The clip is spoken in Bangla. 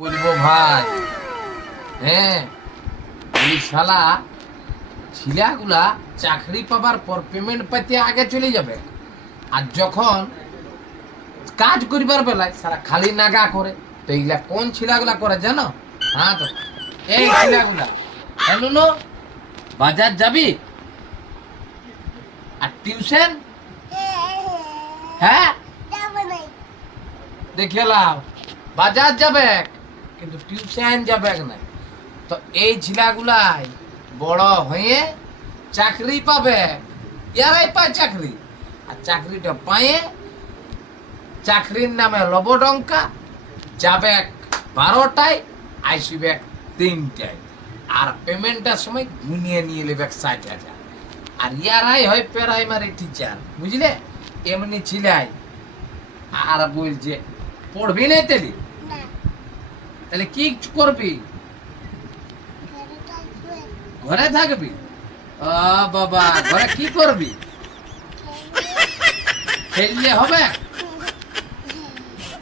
বলবো ভাই, হ্যাঁ এই শালা ছিলাগুলা চাকরি পাবার পর পেমেন্ট পাইতে আগে চলে যাবে, আর যখন কাজ করিবার বেলায় সারা খালি নাগা করে। তো এইগুলা কোন ছিলাগুলা করে জানো? হ্যাঁ, তো এই ছিলাগুলা এমন বাজার যাবি আর টিউশন, হ্যাঁ দেখে লাও, বাজার যাবে কিন্তু টিউশন যাবে না। তো এই ছিলাগুলাই বড় হয়ে চাকরি পাবে, ইয়ারাই পায় চাকরি, আর চাকরিটা পায়ে চাকরির নামে লবডঙ্কা, যাবে 12টায়, আসবে 3টায়, আর পেমেন্টের সময় গুনিয়ে নিয়ে নেবে 60,000। আর ইয়ারাই হয় প্রাইমারি টিচার, বুঝলে? এমনি ছিলাই আর বলছে পড়বি নাই তাহলে, তাহলে কি করবি? ঘরে থাকবি? ও বাবা, ঘরে কি করবি? খেললে হবে?